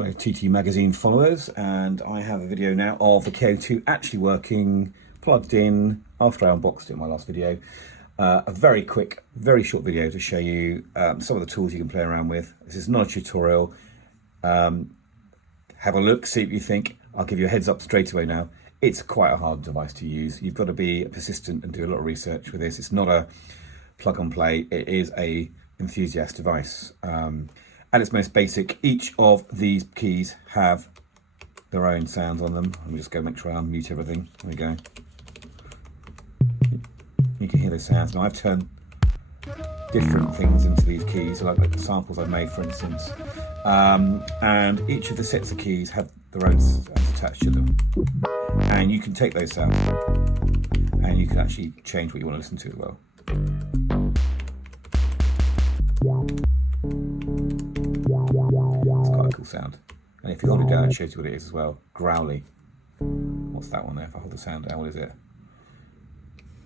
Hello TT Magazine followers, and I have a video now of the KO2 actually working, plugged in, after I unboxed it in my last video. A very quick, very short video to show you some of the tools you can play around with. This is not a tutorial. Have a look, see what you think. I'll give you a heads up straight away now. It's quite a hard device to use. You've got to be persistent and do a lot of research with this. It's not a plug and play, it is a enthusiast device. At its most basic, each of these keys have their own sounds on them. Let me just go make sure I unmute everything. There we go. You can hear those sounds. Now I've turned different things into these keys, like the samples I've made, for instance. And each of the sets of keys have their own sounds attached to them. And you can take those sounds and you can actually change what you want to listen to as well. It's quite a cool sound. And if you hold it down, it shows you what it is as well. Growly. What's that one there? If I hold the sound down, what is it?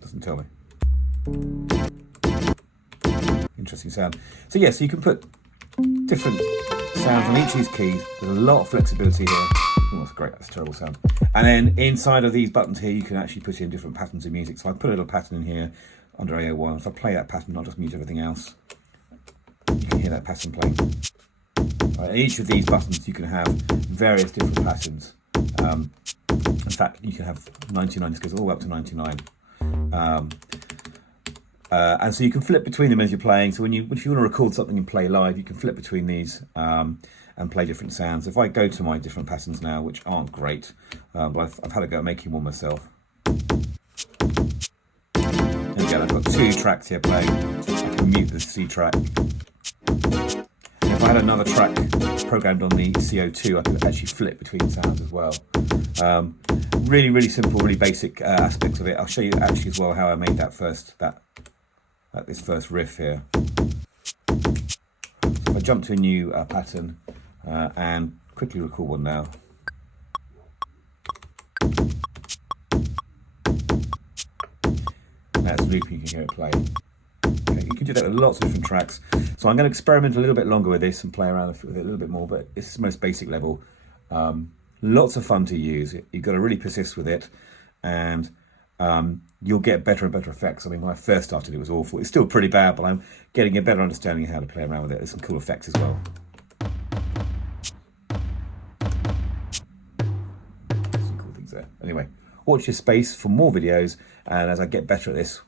Doesn't tell me. Interesting sound. So yeah, so you can put different sounds on each of these keys. There's a lot of flexibility here. Oh, that's great, that's a terrible sound. And then inside of these buttons here, you can actually put in different patterns of music. So I put a little pattern in here under AO1. If I play that pattern, I'll just mute everything else. You can hear that pattern playing. Right, each of these buttons, you can have various different patterns. In fact, you can have 99, this goes all the way up to 99. And so you can flip between them as you're playing. So if you want to record something and play live, you can flip between these and play different sounds. If I go to my different patterns now, which aren't great, but I've had a go at making one myself. And again, I've got two tracks here playing. I can mute the C track. And if I had another track programmed on the CO2, I could actually flip between sounds as well. Really, really simple, really basic aspects of it. I'll show you actually as well how I made this first riff here. So if I jump to a new pattern and quickly record one now. Now it's looping, you can hear it play. Okay, you can do that with lots of different tracks. So I'm going to experiment a little bit longer with this and play around with it a little bit more, but it's the most basic level. Lots of fun to use. You've got to really persist with it, and you'll get better and better effects. I mean, when I first started, it was awful. It's still pretty bad, but I'm getting a better understanding of how to play around with it. There's some cool effects as well. Some cool things there. Anyway, watch your space for more videos, and as I get better at this,